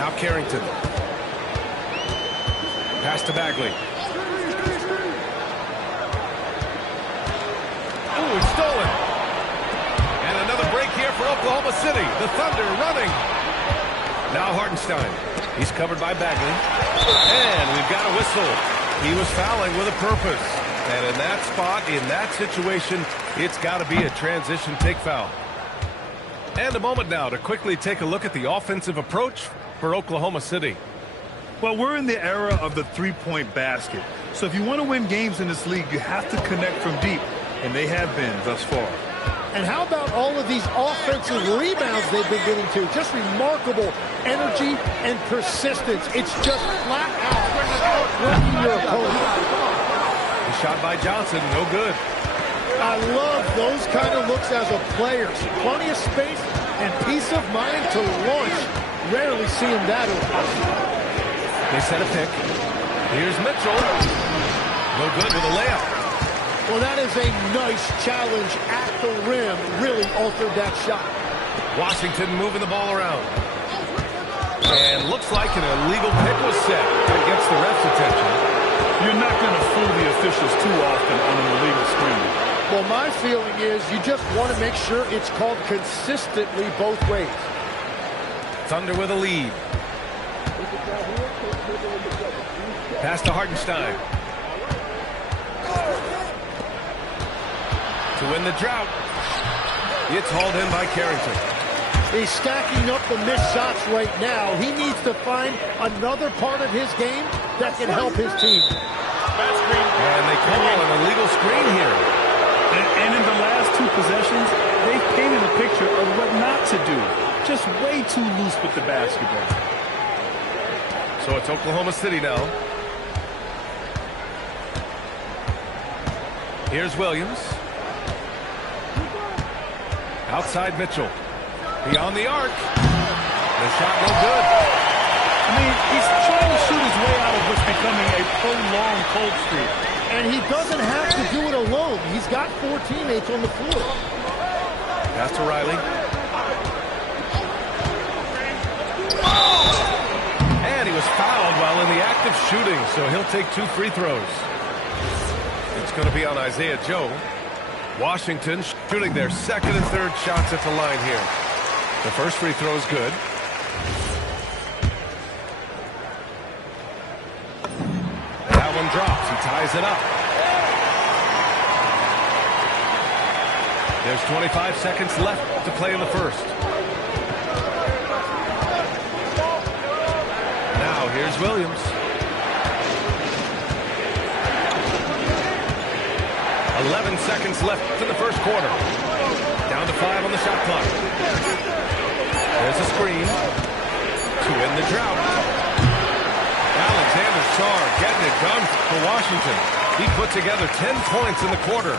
Now Carrington. Pass to Bagley. Ooh, it's stolen. And another break here for Oklahoma City. The Thunder running. Now Hartenstein. He's covered by Bagley. And we've got a whistle. He was fouling with a purpose. And in that spot, in that situation, it's got to be a transition take foul. And a moment now to quickly take a look at the offensive approach for Oklahoma City. Well, we're in the era of the three-point basket. So if you want to win games in this league, you have to connect from deep. And they have been thus far. And how about all of these offensive rebounds they've been getting to? Just remarkable energy and persistence. It's just flat out outworking your opponent. The shot by Johnson, no good. I love those kind of looks as a player. Plenty of space and peace of mind to launch. Rarely seeing that. They set a pick. Here's Mitchell. No good with a layup. Well, that is a nice challenge at the rim. Really altered that shot. Washington moving the ball around. And looks like an illegal pick was set. That gets the ref's attention. You're not going to fool the officials too often on an illegal screen. Well, my feeling is you just want to make sure it's called consistently both ways. Thunder with a lead. Pass to Hartenstein. To win the drought. It's hauled in by Carrington. He's stacking up the missed shots right now. He needs to find another part of his game that can help his team. And they call an illegal screen here. And in the last two possessions, they've painted a picture of what not to do. Just way too loose with the basketball. So it's Oklahoma City now. Here's Williams. Outside Mitchell. Beyond the arc. The shot no good. I mean, he's trying to shoot his way out of what's becoming a prolonged cold streak. And he doesn't have to do it alone. He's got 4 teammates on the floor. Pass to Riley. And he was fouled while in the act of shooting, so he'll take 2 free throws. It's going to be on Isaiah Joe. Washington shooting their second and third shots at the line here. The first free throw is good. That one drops. He ties it up. There's 25 seconds left to play in the first. Now here's Williams. 11 seconds left in the first quarter. Down to 5 on the shot clock. There's a screen to end the drought. Alexander Sarr getting it done for Washington. He put together 10 points in the quarter.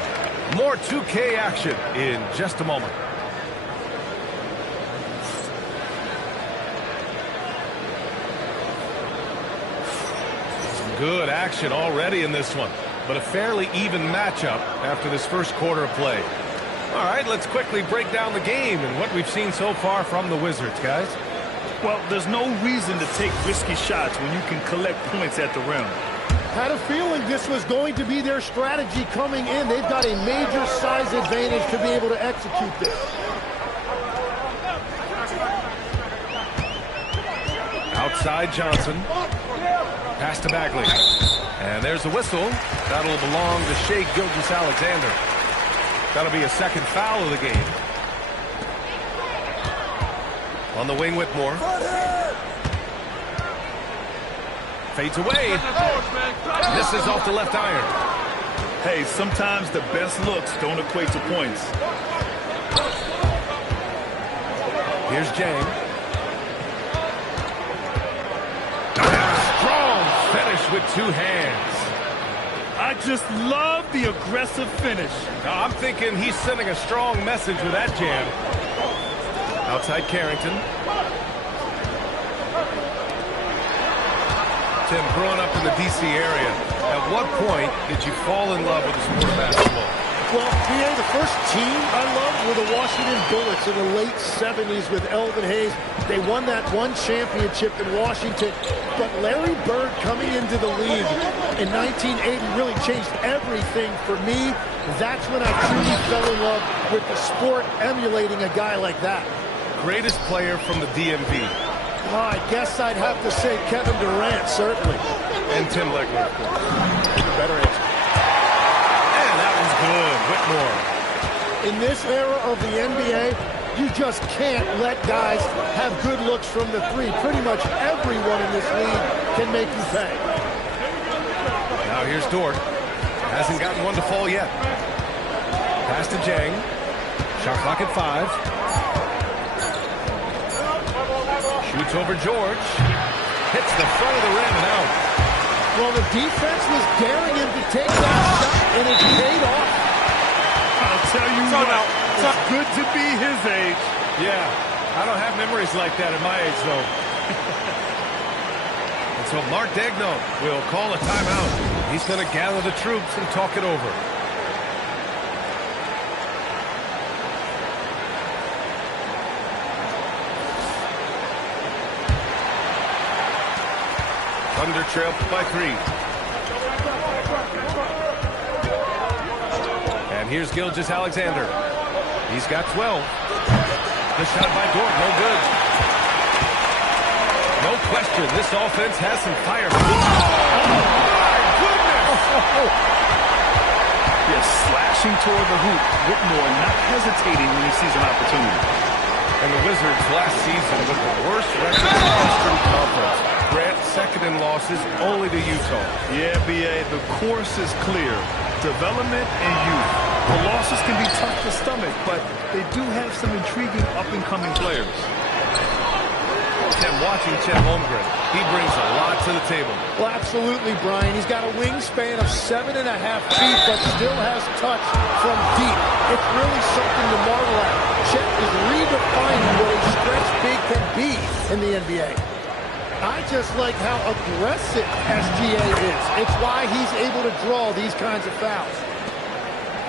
More 2K action in just a moment. Some good action already in this one, but a fairly even matchup after this first quarter of play. All right, let's quickly break down the game and what we've seen so far from the Wizards, guys. Well, there's no reason to take risky shots when you can collect points at the rim. Had a feeling this was going to be their strategy coming in. They've got a major size advantage to be able to execute this. Outside Johnson. Pass to Bagley. And there's a whistle. That'll belong to Shai Gilgeous-Alexander. That'll be a second foul of the game. On the wing, Whitmore. Fades away. Misses off the left iron. Hey, sometimes the best looks don't equate to points. Here's James. Strong finish with 2 hands. I just love the aggressive finish. Now, I'm thinking he's sending a strong message with that jam. Outside Carrington. Tim, growing up in the D.C. area, at what point did you fall in love with the sport of basketball? Well, BA, the first team I loved were the Washington Bullets in the late 70s with Elvin Hayes. They won that one championship in Washington. But Larry Bird coming into the league in 1980 really changed everything for me. That's when I truly fell in love with the sport, emulating a guy like that. Greatest player from the DMV. Well, I guess I'd have to say Kevin Durant, certainly. And Tim Legler, of course. Even better answer. And that was good. Whitmore. In this era of the NBA, you just can't let guys have good looks from the three. Pretty much everyone in this league can make you pay. Now here's Dort. Hasn't gotten one to fall yet. Pass to Jang. Shot clock at 5. Shoots over George. Hits the front of the rim and out. Well, the defense was daring him to take that shot, and it paid off. I'll tell you what, it's good to be his age. Yeah, I don't have memories like that at my age, though. And so Mark Daigneault will call a timeout. He's going to gather the troops and talk it over. Thunder trail by 3. And here's Gilgeous-Alexander. He's got 12. The shot by Dort, no good. No question, this offense has some fire. Oh, my goodness! Yes, slashing toward the hoop. Whitmore not hesitating when he sees an opportunity. And the Wizards last season with the worst record in the Western Conference. Grant second in losses only to Utah. Yeah, BA, the course is clear. Development and youth. The losses can be tough to stomach, but they do have some intriguing up-and-coming players. Tim, watching Chet Holmgren, he brings a lot to the table. Well, absolutely, Brian. He's got a wingspan of 7.5 feet, but still has touch from deep. It's really something to marvel at. Chet is redefining what a stretch big can be in the NBA. I just like how aggressive SGA is. It's why he's able to draw these kinds of fouls.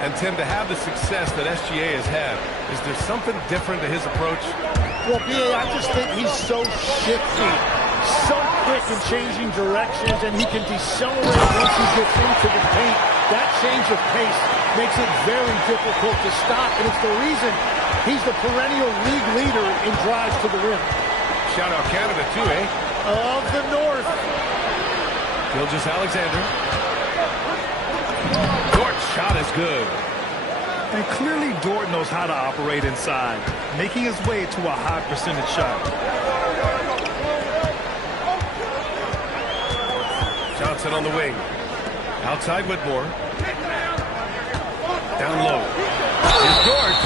And, Tim, to have the success that SGA has had, is there something different to his approach? Well, B.A., I just think he's so shifty, so quick in changing directions, and he can decelerate once he gets into the paint. That change of pace makes it very difficult to stop, and it's the reason he's the perennial league leader in drives to the rim. Shout out Canada, too, eh? Of the North. Gilgeous-Alexander. Dort's shot is good. And clearly Dort knows how to operate inside, making his way to a high percentage shot. Johnson on the wing. Outside Whitmore. Down low. Here's Dort.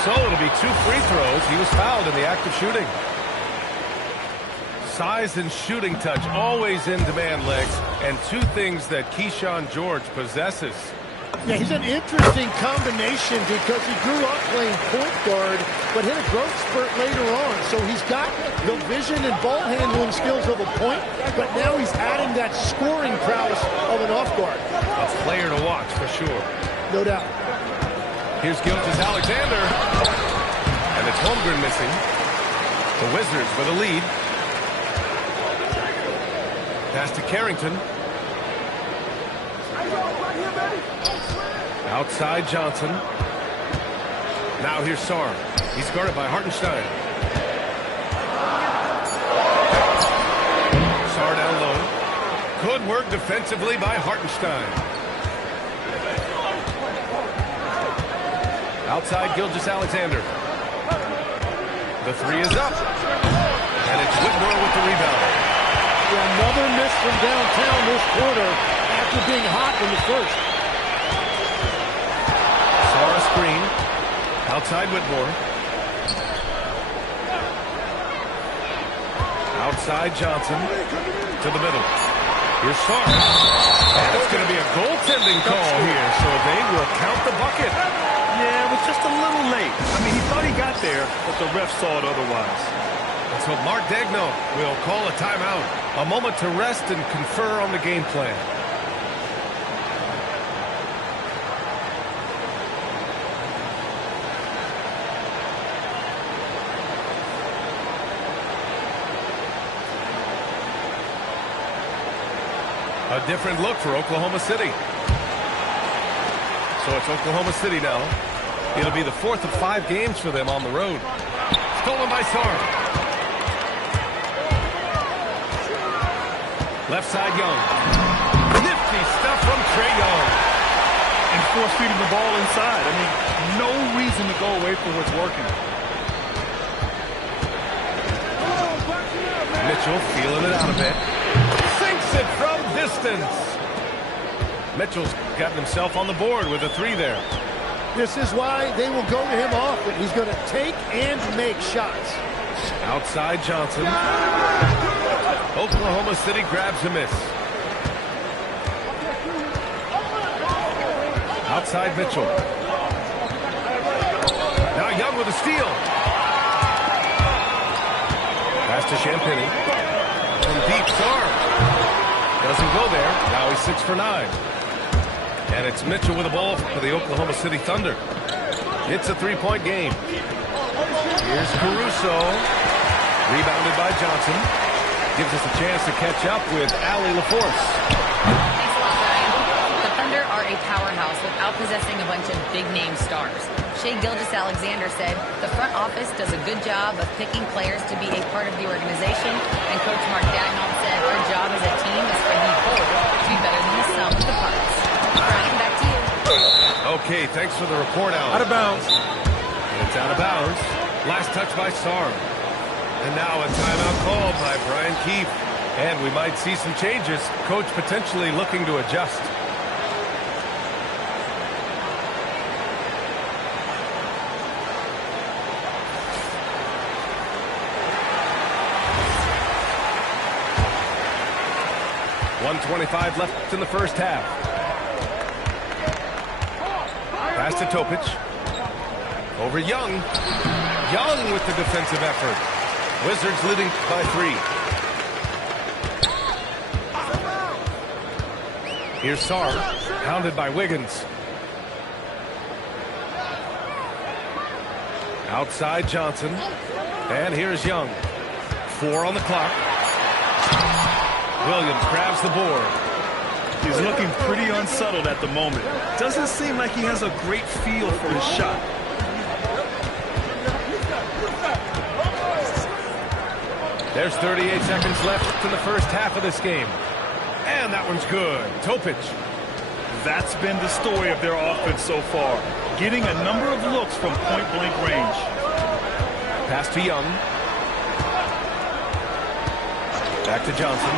So it'll be 2 free throws. He was fouled in the act of shooting. Size and shooting touch always in demand, Legs, and 2 things that Keyshawn George possesses. Yeah, he's an interesting combination because he grew up playing point guard, but hit a growth spurt later on. So he's got the vision and ball handling skills of a point, but now he's adding that scoring prowess of an off guard. A player to watch for sure. No doubt. Here's Gilgeous-Alexander. And it's Holmgren missing. The Wizards with a lead. Pass to Carrington. Outside Johnson. Now here's Sarr. He's guarded by Hartenstein. Sarr down low. Good work defensively by Hartenstein. Outside Gilgeous-Alexander. The 3 is up. And it's Whitmore with the rebound. Another miss from downtown this quarter after being hot in the first. Sarr screen. Outside Whitmore. Outside Johnson. To the middle. Here's Sarr. And it's going to be a goaltending call here, so they will count the bucket. Yeah, it was just a little late. I mean, he thought he got there, but the ref saw it otherwise. And so Mark Daigneault will call a timeout. A moment to rest and confer on the game plan. A different look for Oklahoma City. So it's Oklahoma City now. It'll be the 4th of 5 games for them on the road. Stolen by Sarr. Left side, Young. Nifty stuff from Trae Young. And force feeding the ball inside. I mean, no reason to go away from what's working. Mitchell feeling it out a bit. Sinks it from distance. Mitchell's got himself on the board with a 3 there. This is why they will go to him often. He's going to take and make shots. Outside Johnson. Oklahoma City grabs a miss. Outside Mitchell. Now Young with a steal. Pass to Champagny. From deep, Sarr. Doesn't go there. Now he's 6 for 9. And it's Mitchell with the ball for the Oklahoma City Thunder. It's a 3-point game. Here's Caruso. Rebounded by Johnson. Gives us a chance to catch up with Allie LaForce. Thanks a lot, Ryan. The Thunder are a powerhouse without possessing a bunch of big-name stars. Shai Gilgeous-Alexander said the front office does a good job of picking players to be a part of the organization, and Coach Mark Daigneault said our job as a team is for the whole to be better than the sum of the parts. Brian, back to you. Okay, thanks for the report, Allie. Out of bounds. It's out of bounds. Last touch by Sarr. And now a timeout called by Brian Keefe. And we might see some changes. Coach potentially looking to adjust. .125 left in the first half. Pass to Topic. Over Young. Young with the defensive effort. Wizards leading by 3. Here's Sarr. Pounded by Wiggins. Outside Johnson. And here's Young. 4 on the clock. Williams grabs the board. He's looking pretty unsettled at the moment. Doesn't seem like he has a great feel for his shot. There's 38 seconds left in the first half of this game. And that one's good. Topic. That's been the story of their offense so far. Getting a number of looks from point-blank range. Pass to Young. Back to Johnson.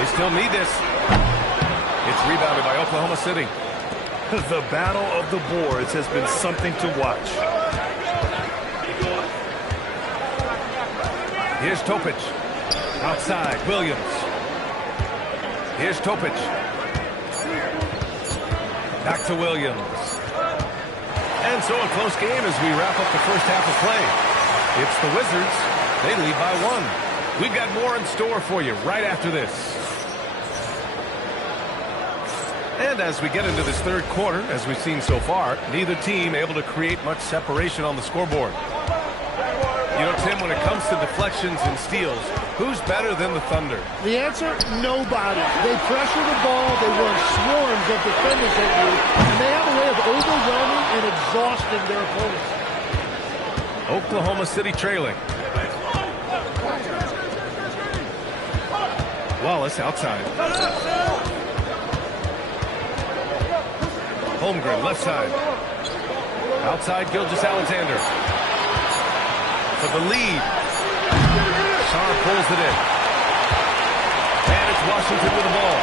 They still need this. It's rebounded by Oklahoma City. The battle of the boards has been something to watch. Here's Topic. Outside, Williams. Here's Topic. Back to Williams. And so a close game as we wrap up the first half of play. It's the Wizards. They lead by 1. We've got more in store for you right after this. And as we get into this third quarter, as we've seen so far, neither team able to create much separation on the scoreboard. You know, Tim, when it comes to deflections and steals, who's better than the Thunder? The answer, nobody. They pressure the ball, they run swarms of defenders at you, and they have a way of overwhelming and exhausting their opponents. Oklahoma City trailing. Wallace outside. Holmgren left side. Outside Gilgeous-Alexander. For the lead. Sarr pulls it in. And it's Washington with the ball.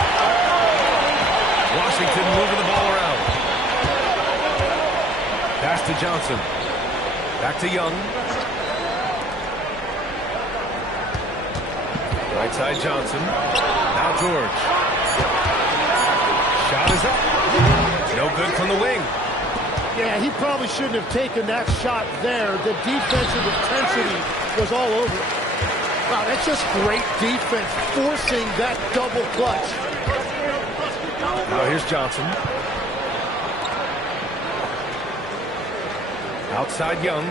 Washington moving the ball around. Pass to Johnson. Back to Young. Right side Johnson. Now George. Shot is up. No good from the wing. Yeah, he probably shouldn't have taken that shot there. The defensive intensity was all over it. Wow, that's just great defense, forcing that double clutch. Now here's Johnson. Outside Young.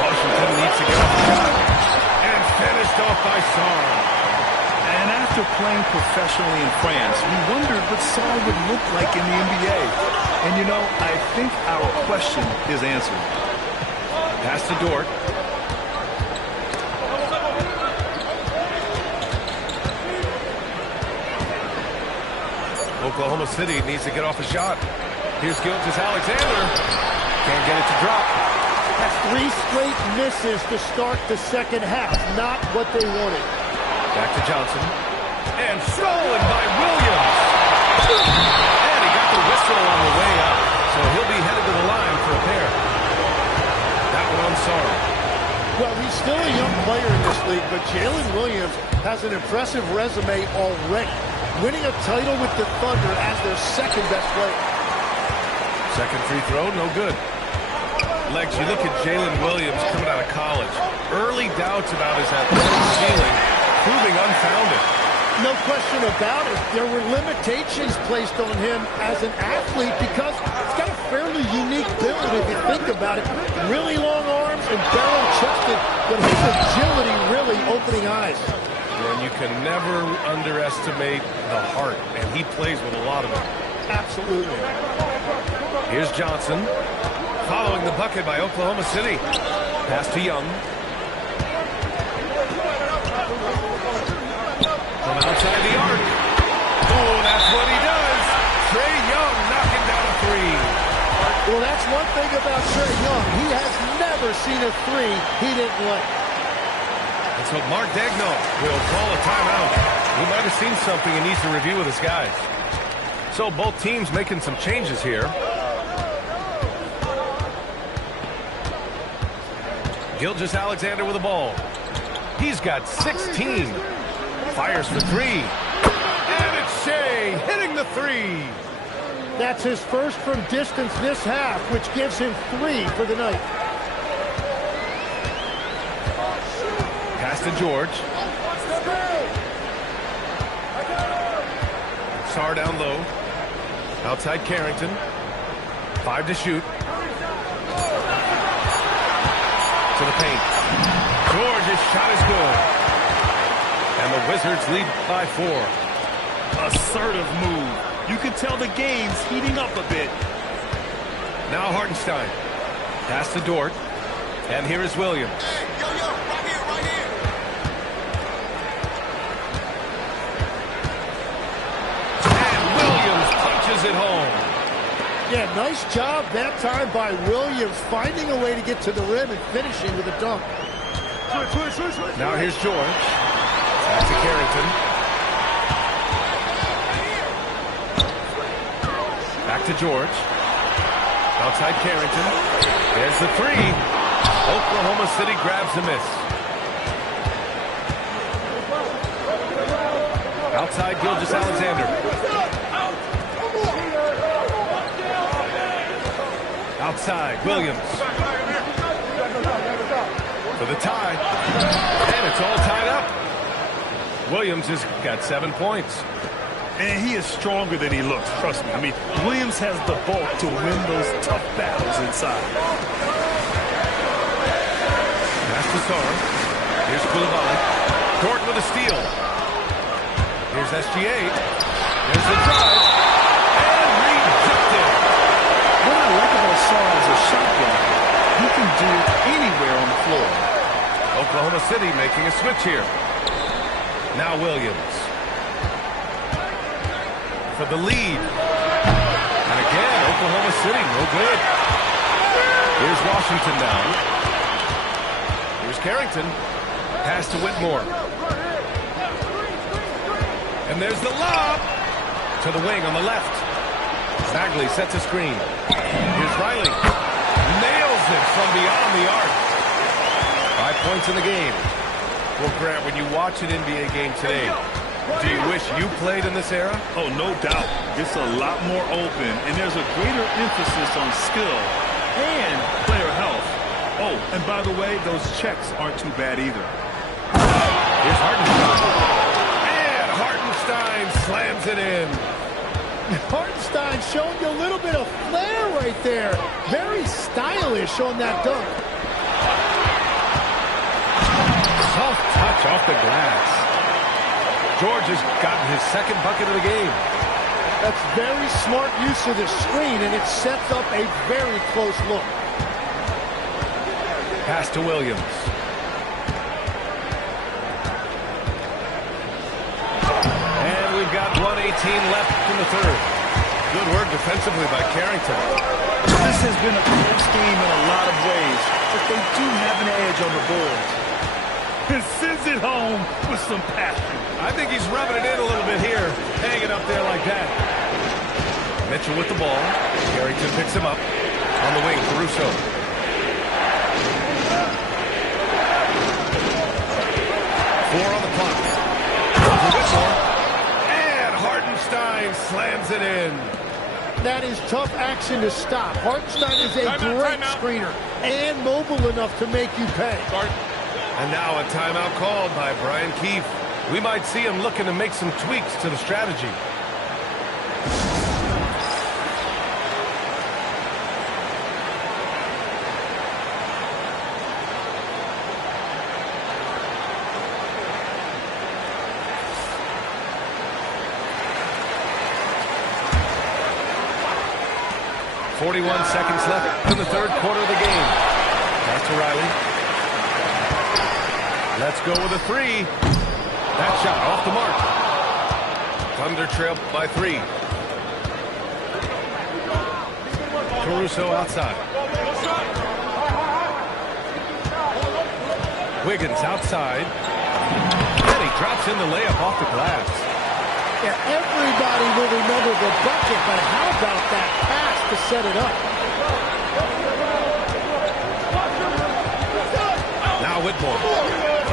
Washington needs to get off the After playing professionally in France, we wondered what Saul would look like in the NBA. And you know, I think our question is answered. Pass to Dort. Oklahoma City needs to get off a shot. Here's Gilgeous-Alexander. Can't get it to drop. That's 3 straight misses to start the second half. Not what they wanted. Back to Johnson. And stolen by Williams. And he got the whistle on the way up. So he'll be headed to the line for a pair. That one on Sarr. Well, he's still a young player in this league, but Jalen Williams has an impressive resume already. Winning a title with the Thunder as their second best player. Second free throw, no good. Legs, you look at Jalen Williams coming out of college. Early doubts about his athletic ceiling, proving unfounded. No question about it. There were limitations placed on him as an athlete because he's got a fairly unique build if you think about it. Really long arms and barrel-chested, but his agility really opening eyes. And you can never underestimate the heart, and he plays with a lot of it. Absolutely. Here's Johnson, following the bucket by Oklahoma City. Pass to Young. From outside the arc. Oh, that's what he does. Trae Young knocking down a three. Well, that's one thing about Trae Young. He has never seen a three he didn't like. And so Mark Daigneault will call a timeout. He might have seen something he needs to review with his guys. So both teams making some changes here. Gilgeous-Alexander with the ball. He's got 16. Fires for three. And it's Shea hitting the three. That's his first from distance this half, which gives him 3 for the night. Pass to George. Sarr down low. Outside Carrington. 5 to shoot. To the paint. George's shot is good. And the Wizards lead by 4. Assertive move. You can tell the game's heating up a bit. Now Hartenstein. Pass to Dort. And here is Williams. And Williams punches it home. Yeah, nice job that time by Williams, finding a way to get to the rim and finishing with a dunk. Now here's George. Back to Carrington. Back to George. Outside Carrington. There's the three. Oklahoma City grabs the miss. Outside Gilgeous-Alexander. Outside Williams. For the tie. And it's all tied up. Williams has got 7 points. And he is stronger than he looks, trust me. I mean, Williams has the bulk to win those tough battles inside. Pass to Sarr. Here's Coulibaly. Dort with a steal. Here's SGA. There's the drive. And rejected. What I like about Sarr as a shot blocker, he can do it anywhere on the floor. Oklahoma City making a switch here. Now Williams. For the lead. And again, Oklahoma City, no good. Here's Washington now. Here's Carrington. Pass to Whitmore. And there's the lob. To the wing on the left. Bagley sets a screen. Here's Riley. Nails it from beyond the arc. 5 points in the game. Well, Grant, when you watch an NBA game today, do you wish you played in this era? Oh, no doubt. It's a lot more open, and there's a greater emphasis on skill and player health. Oh, and by the way, those checks aren't too bad either. Here's Hartenstein. And Hartenstein slams it in. Hartenstein showing you a little bit of flair right there. Very stylish on that dunk. Soft touch off the glass. George has gotten his second bucket of the game. That's very smart use of the screen, and it sets up a very close look. Pass to Williams. And we've got 1:18 left in the third. Good work defensively by Carrington. This has been a close game in a lot of ways, but they do have an edge on the boards. And sends it home with some passion. I think he's rubbing it in a little bit here, hanging up there like that. Mitchell with the ball. Carrington picks him up. On the wing, Caruso. Four on the clock. And Hartenstein slams it in. That is tough action to stop. Hartenstein is a great screener and mobile enough to make you pay. And now a timeout called by Brian Keefe. We might see him looking to make some tweaks to the strategy. .41 seconds left in the third quarter of the game. Pass to Riley. Let's go with a three. That shot off the mark. Thunder trail by 3. Caruso outside. Wiggins outside. And he drops in the layup off the glass. Yeah, everybody will remember the bucket, but how about that pass to set it up? Now Whitmore.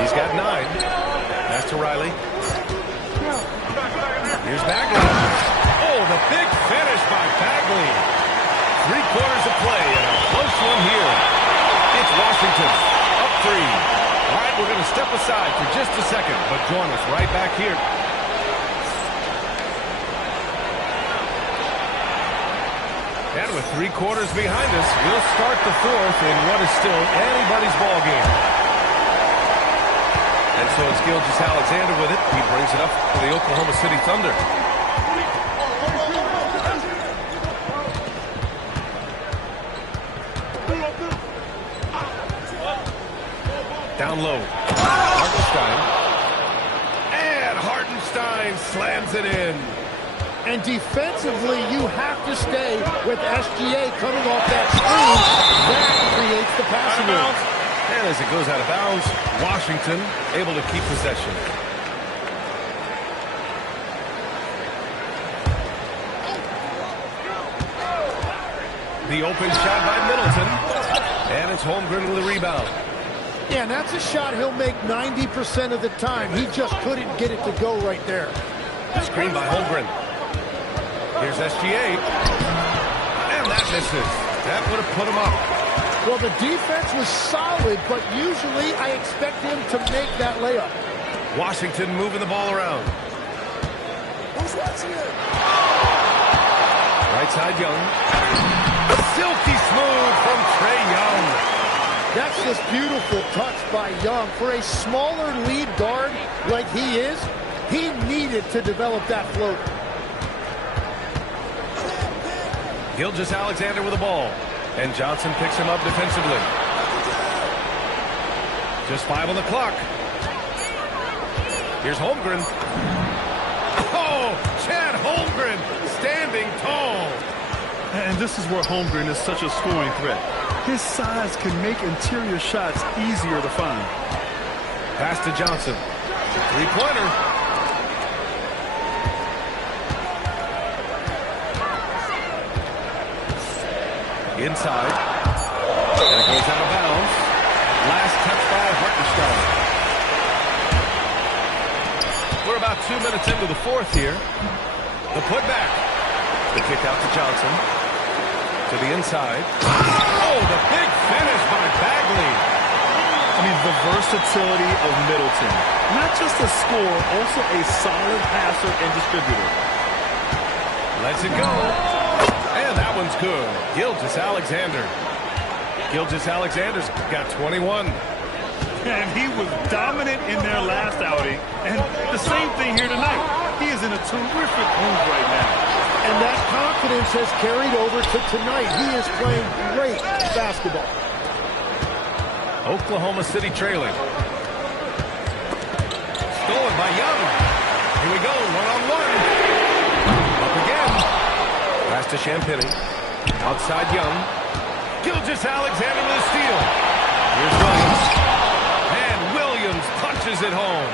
He's got 9. Pass to Riley. Here's Bagley. Oh, the big finish by Bagley. 3 quarters of play and a close one here. It's Washington up 3. All right, we're going to step aside for just a second, but join us right back here. And with 3 quarters behind us, we'll start the fourth in what is still anybody's ball game. And so it's Gilgeous-Alexander with it. He brings it up for the Oklahoma City Thunder. Down low. Hartenstein. And Hartenstein slams it in. And defensively, you have to stay with SGA coming off that screen. That creates the passing move. And as it goes out of bounds, Washington able to keep possession. The open shot by Middleton. And it's Holmgren with the rebound. Yeah, and that's a shot he'll make 90% of the time. He just couldn't get it to go right there. Screen by Holmgren. Here's SGA. And that misses. That would have put him up. Well, the defense was solid, but usually I expect him to make that layup. Washington moving the ball around. Who's watching it? Right side, Young. Silky smooth from Trae Young. That's just beautiful touch by Young. For a smaller lead guard like he is, he needed to develop that float. Gilgeous-Alexander with the ball. And Johnson picks him up defensively. Just 5 on the clock. Here's Holmgren. Oh, Chad Holmgren standing tall. And this is where Holmgren is such a scoring threat. His size can make interior shots easier to find. Pass to Johnson. 3-pointer. Inside. And it goes out of bounds. Last touch by Hartenstein. We're about 2 minutes into the fourth here. The putback. The kick out to Johnson. To the inside. Oh, the big finish by Bagley. I mean, the versatility of Middleton. Not just a scorer, also a solid passer and distributor. Lets it go. And that one's good. Gilgeous-Alexander. Gilgeous-Alexander's got 21. And he was dominant in their last outing. And the same thing here tonight. He is in a terrific mood right now. And that confidence has carried over to tonight. He is playing great basketball. Oklahoma City trailing. Stolen by Young. Here we go, one-on-one. Up again. Pass to Champagnie. Outside Young. Gilgeous-Alexander with a steal. Here's Williams. And Williams punches it home.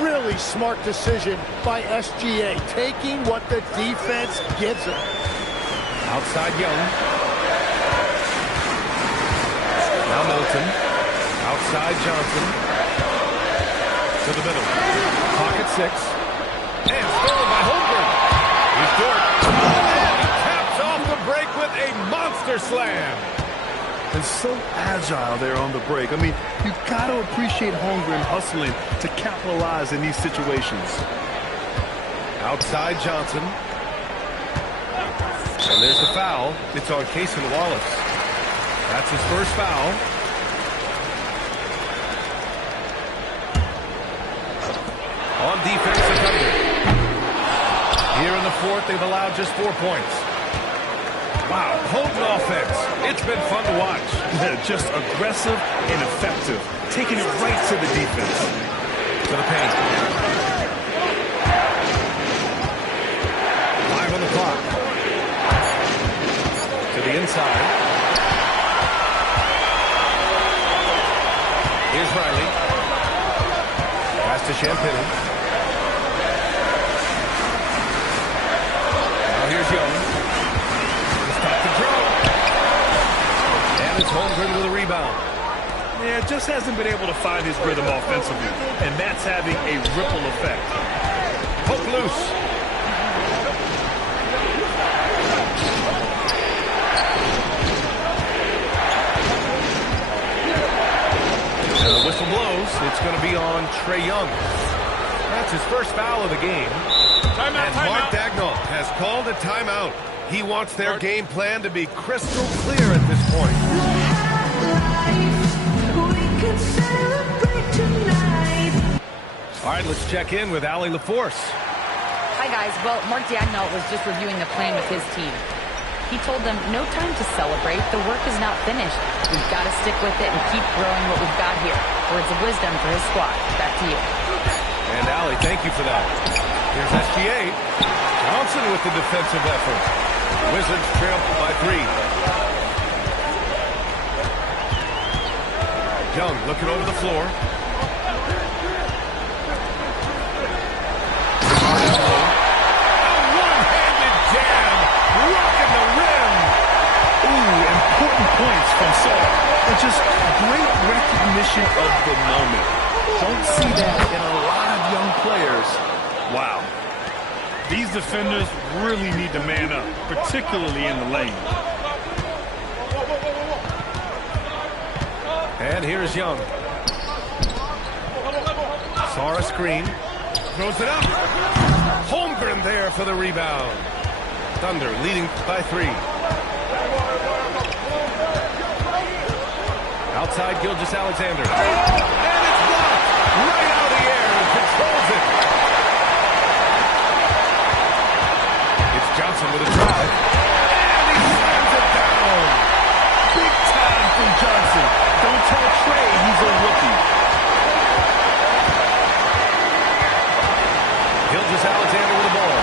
Really smart decision by SGA, taking what the defense gives him. Outside Young. Now Milton. Outside Johnson. To the middle. Pocket 6. And stolen by Holmgren. He's Dort. And he taps off the break with a monster slam. And so agile there on the break. I mean, you've got to appreciate Holmgren hustling to capitalize in these situations. Outside Johnson. And there's the foul. It's on Cason Wallace. That's his first foul. On defense, the Thunder. Here in the fourth, they've allowed just 4 points. Wow, potent offense. It's been fun to watch. Yeah, just aggressive and effective. Taking it right to the defense. To the paint. 5 on the clock. To the inside. Here's Riley. Pass to Champagnie. Now here's Young. And it's Holmgren with a rebound. Yeah, just hasn't been able to find his rhythm offensively, and that's having a ripple effect. Poke loose. And the whistle blows. It's going to be on Trae Young. That's his first foul of the game. And Mark Daigneault has called a timeout. He wants their game plan to be crystal clear at this point. All right, let's check in with Allie LaForce. Hi, guys. Well, Mark Daigneault was just reviewing the plan with his team. He told them, no time to celebrate. The work is not finished. We've got to stick with it and keep growing what we've got here. Words of wisdom for his squad. Back to you. And Allie, thank you for that. Here's SGA. Johnson with the defensive effort. Wizards trail by 3. Young looking over the floor. A one-handed jam. Rocking the rim. Ooh, important points from Saul. And just great recognition of the moment. Don't see that in a lot of young players. Wow. These defenders really need to man up, particularly in the lane. And here's Young. Saw a screen. Throws it up. Holmgren there for the rebound. Thunder leading by 3. Outside Gilgeous-Alexander. And it's blocked. Right out of the air and controls it. It's Johnson with a drive. And he slams it down. Big time from Johnson. Don't tell Trae he's a rookie. Gilgeous-Alexander with the ball.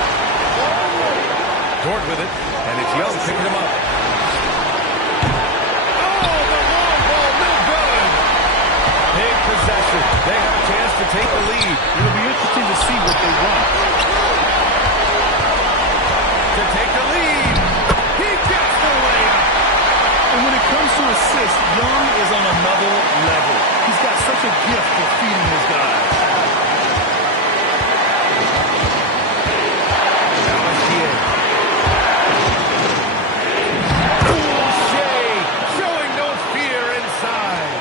Dort with it. And it's Young picking him up. Oh, the long ball, no good. Big possession. They have a chance to take the lead. It'll be interesting to see what they want. To take the lead. He gets the layup. And when it comes to assists, Young is on another level. He's got such a gift for feeding his guys. Now SGA. Shea showing no fear inside.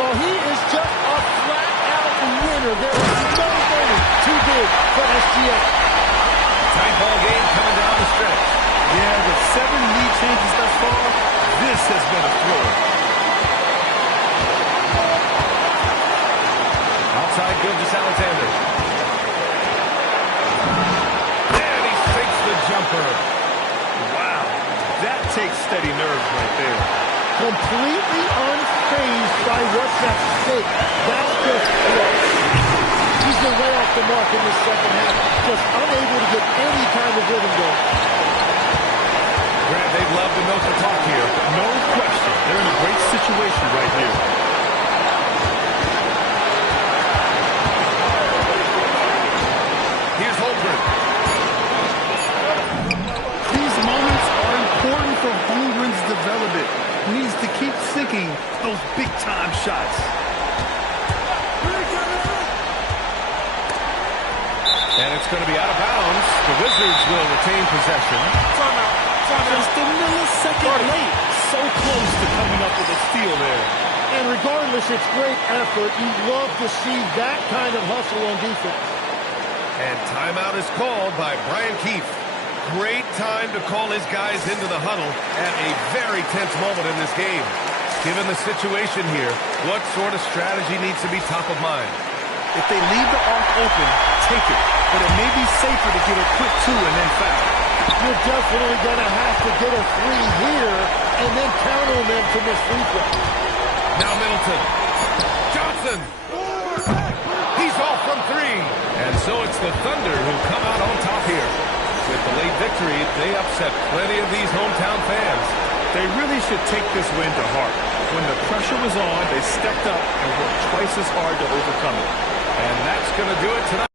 Well, he is just a flat-out winner. There is no moment too big for SGA. Tight ball game coming down the stretch. Yeah, with 7 lead changes thus far, this has been a thriller. steady nerves right there. Completely unfazed by what's at stake. That's just close. He's been way off the mark in this second half. Just unable to get any kind of rhythm going. Grant, they'd love to milk the clock here. No question. They're in a great situation right here. Here's Holmgren. These moments are important for Holmgren's development. He needs to keep sinking those big-time shots. And it's going to be out of bounds. The Wizards will retain possession. Just a millisecond late. So close to coming up with a steal there. And regardless, it's great effort. You love to see that kind of hustle on defense. And timeout is called by Brian Keefe. Great time to call his guys into the huddle at a very tense moment in this game. Given the situation here, what sort of strategy needs to be top of mind? If they leave the arc open, take it. But it may be safer to get a quick two and then foul. You're definitely going to have to get a three here and then count on them to miss free throws. Now Middleton. Johnson. He's off from three. And so it's the Thunder who come out on top here. With the late victory, they upset plenty of these hometown fans. They really should take this win to heart. When the pressure was on, they stepped up and worked twice as hard to overcome it. And that's going to do it tonight.